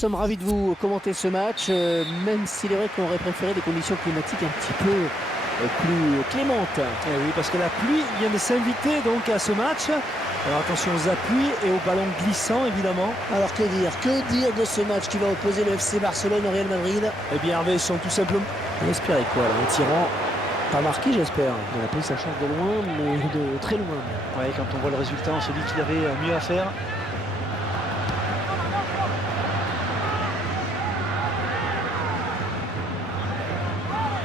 Nous sommes ravis de vous commenter ce match, même s'il est vrai qu'on aurait préféré des conditions climatiques un petit peu plus clémentes. Eh oui, parce que la pluie vient de s'inviter donc à ce match. Alors attention aux appuis et aux ballons glissants évidemment. Alors que dire de ce match qui va opposer le FC Barcelone au Real Madrid? Eh bien Hervé, ils sont tout simplement... Vous espérez quoi là? Un tirant pas marqué, j'espère. On a pris sa chance de loin, mais de très loin. Ouais, quand on voit le résultat, on se dit qu'il avait mieux à faire.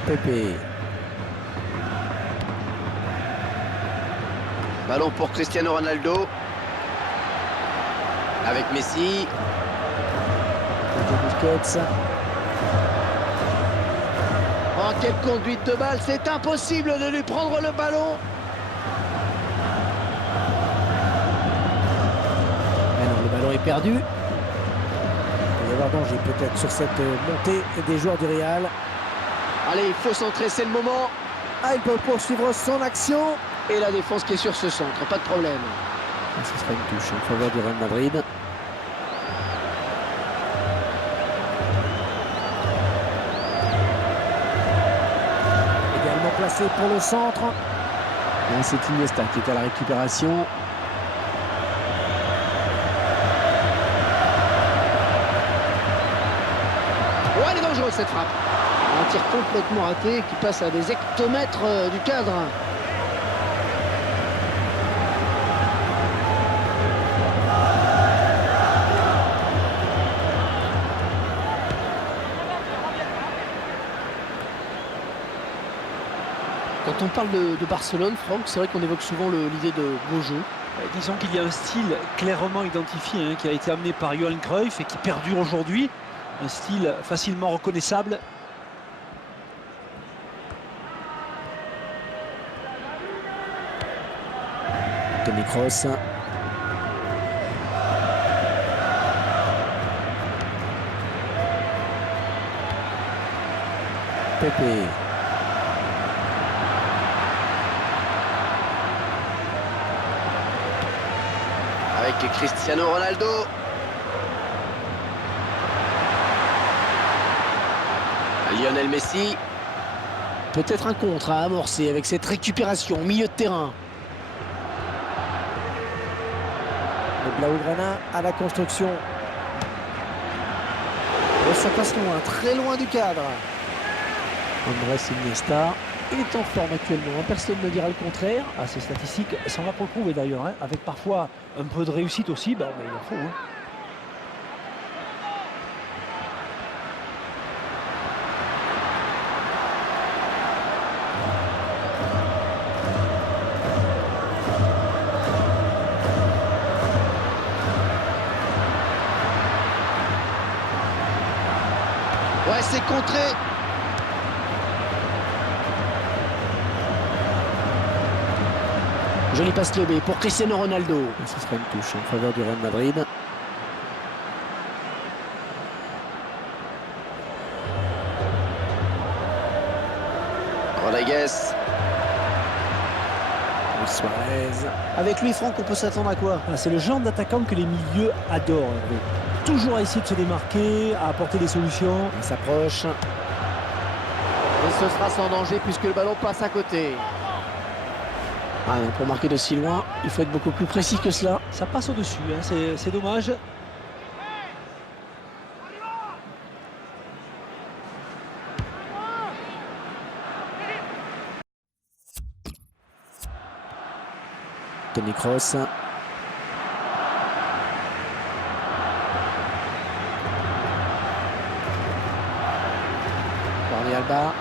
Pepe. Ballon pour Cristiano Ronaldo. Avec Messi. Busquets. Oh, quelle conduite de balle. C'est impossible de lui prendre le ballon. Mais non, le ballon est perdu. Il va y avoir danger peut-être sur cette montée des joueurs du Real. Allez, il faut centrer, c'est le moment. Ah, il peut poursuivre son action. Et la défense qui est sur ce centre, pas de problème. Ah, ce sera une touche en faveur du Real Madrid. Également placé pour le centre. C'est Iniesta qui est à la récupération. Oh, elle est dangereuse cette frappe. Un tir complètement raté qui passe à des hectomètres du cadre. Quand on parle de Barcelone, Franck, c'est vrai qu'on évoque souvent l'idée de beau jeu. Disons qu'il y a un style clairement identifié qui a été amené par Johan Cruyff et qui perdure aujourd'hui. Un style facilement reconnaissable. Toni Kroos. Pepe. Avec Cristiano Ronaldo. Lionel Messi. Peut-être un contre à amorcer avec cette récupération au milieu de terrain. Le Blaugrana à la construction. Et ça passe loin, très loin du cadre. Andrés Iniesta. Il est en forme actuellement, personne ne dira le contraire. Ah, ces statistiques sont là pour le prouver d'ailleurs, avec parfois un peu de réussite aussi, mais il en faut. Ouais, c'est contré. Joli passe lobé pour Cristiano Ronaldo. Et ce sera une touche en faveur du Real Madrid. Rodriguez. Luis Suarez. Avec lui, Franck, on peut s'attendre à quoi? C'est le genre d'attaquant que les milieux adorent. Toujours à essayer de se démarquer, à apporter des solutions. Il s'approche. Et ce sera sans danger puisque le ballon passe à côté. Ah non, pour marquer de si loin, il faut être beaucoup plus précis que cela. Ça passe au-dessus, c'est dommage. Toni Kroos. Jordi Alba.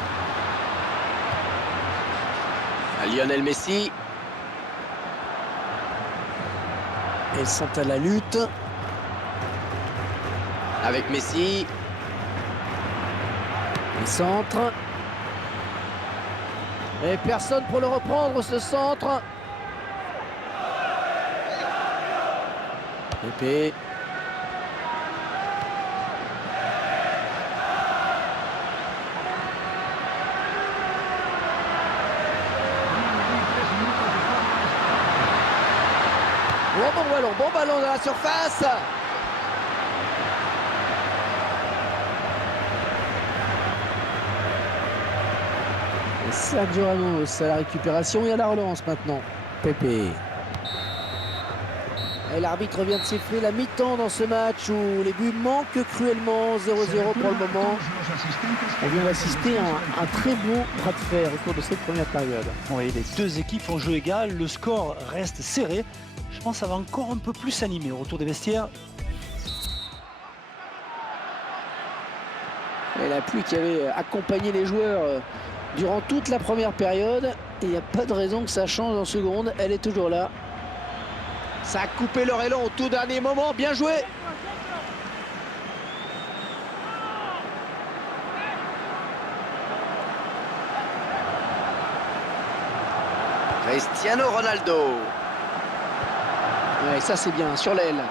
Lionel Messi. Ils sont à la lutte. Avec Messi. Le centre. Et personne pour le reprendre, ce centre. Pepe. Bon ballon dans la surface. Et Sergio Ramos à la récupération et à la relance maintenant. Pepe. Et l'arbitre vient de siffler la mi-temps dans ce match où les buts manquent cruellement. 0-0 pour le moment. On vient d'assister à un très bon bras de fer au cours de cette première période. Oui, les deux équipes ont jeu égal, le score reste serré. Je pense que ça va encore un peu plus s'animer au retour des vestiaires. Et la pluie qui avait accompagné les joueurs durant toute la première période. Et il n'y a pas de raison que ça change en seconde. Elle est toujours là. Ça a coupé leur élan au tout dernier moment. Bien joué. Cristiano Ronaldo. Ouais, ça c'est bien, sur l'aile.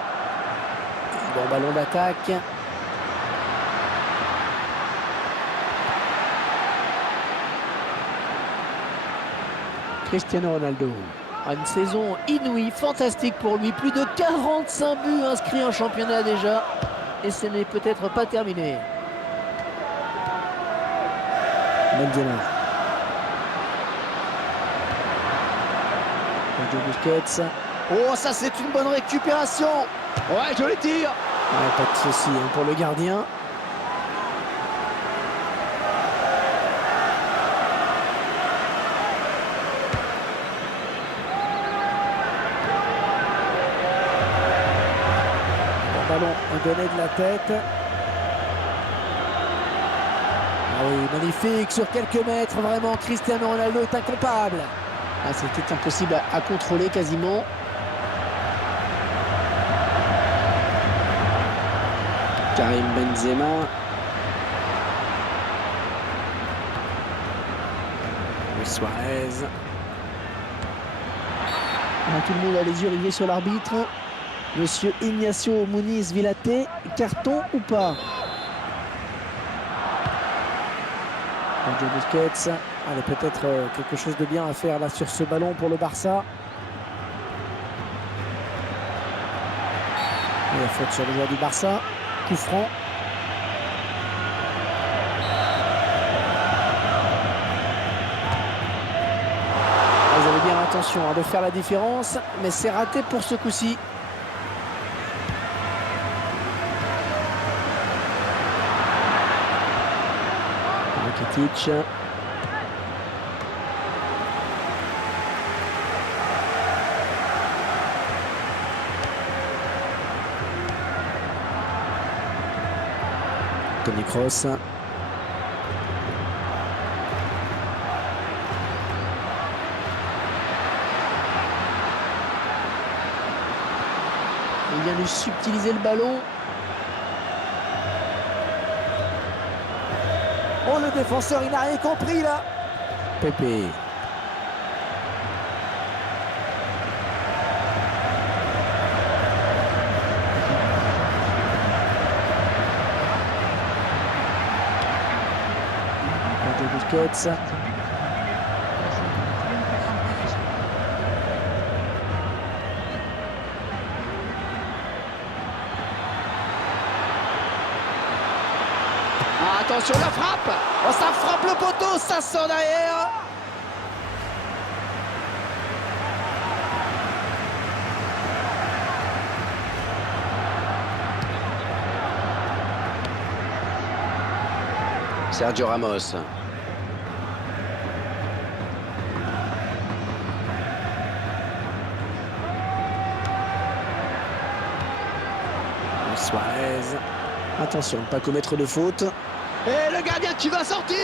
Bon ballon d'attaque. Cristiano Ronaldo. Une saison inouïe, fantastique pour lui. Plus de 45 buts inscrits en championnat déjà. Et ce n'est peut-être pas terminé. Benzema. Sergio Busquets. Oh, ça c'est une bonne récupération. Ouais, joli tir. Ouais, pas de souci pour le gardien. Ballon donné de la tête. Ah oui, magnifique sur quelques mètres, vraiment. Cristiano Ronaldo est incomparable. Ah, c'était impossible à contrôler quasiment. Karim Benzema. Luis Suarez. Ah, tout le monde a les yeux rivés sur l'arbitre. Monsieur Ignacio Muniz Villate, carton ou pas? Sergio Busquets, allez, peut-être quelque chose de bien à faire là sur ce ballon pour le Barça. Et la faute sur le joueur du Barça, coup franc. Vous avez bien l'intention de faire la différence, mais c'est raté pour ce coup-ci. Rakitic. Toni Kroos. Il vient de subtiliser le ballon. Oh, le défenseur, il n'a rien compris là. Pepe. Busquets. Ah, attention la frappe. Oh, ça frappe le poteau, ça sort derrière. Sergio Ramos. Suarez. Attention, ne pas commettre de faute. Et le gardien qui va sortir.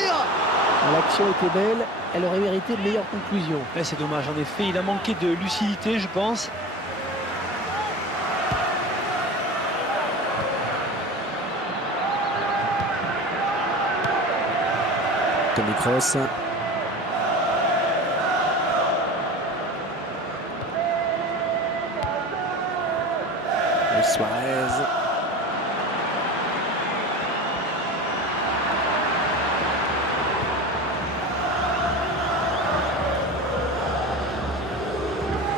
L'action était belle, elle aurait mérité de meilleures conclusions. Ouais, c'est dommage, en effet, il a manqué de lucidité, je pense. Toni Kroos. Luis Suarez.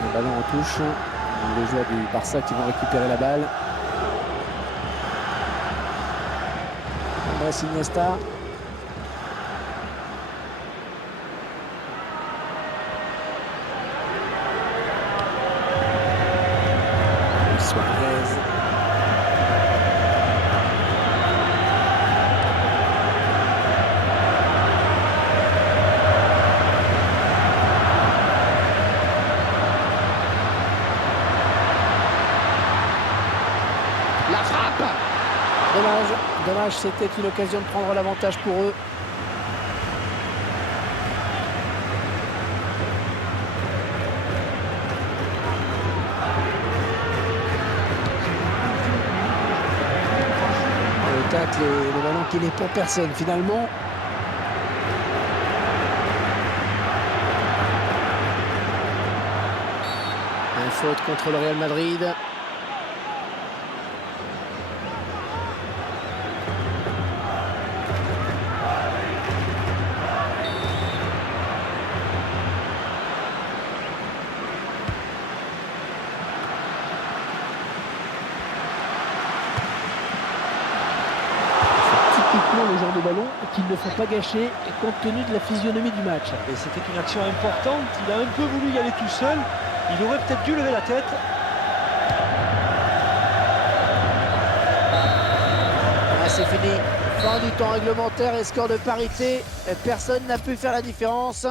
Le ballon en touche. Les joueurs du Barça qui vont récupérer la balle. Andrés Iniesta. Dommage, c'était une occasion de prendre l'avantage pour eux. Le tacle et le ballon qui n'est pour personne finalement. Une faute contre le Real Madrid. Le genre de ballon qu'il ne faut pas gâcher compte tenu de la physionomie du match. Et c'était une action importante, il a un peu voulu y aller tout seul, il aurait peut-être dû lever la tête. Ah, c'est fini, fin du temps réglementaire et score de parité, personne n'a pu faire la différence.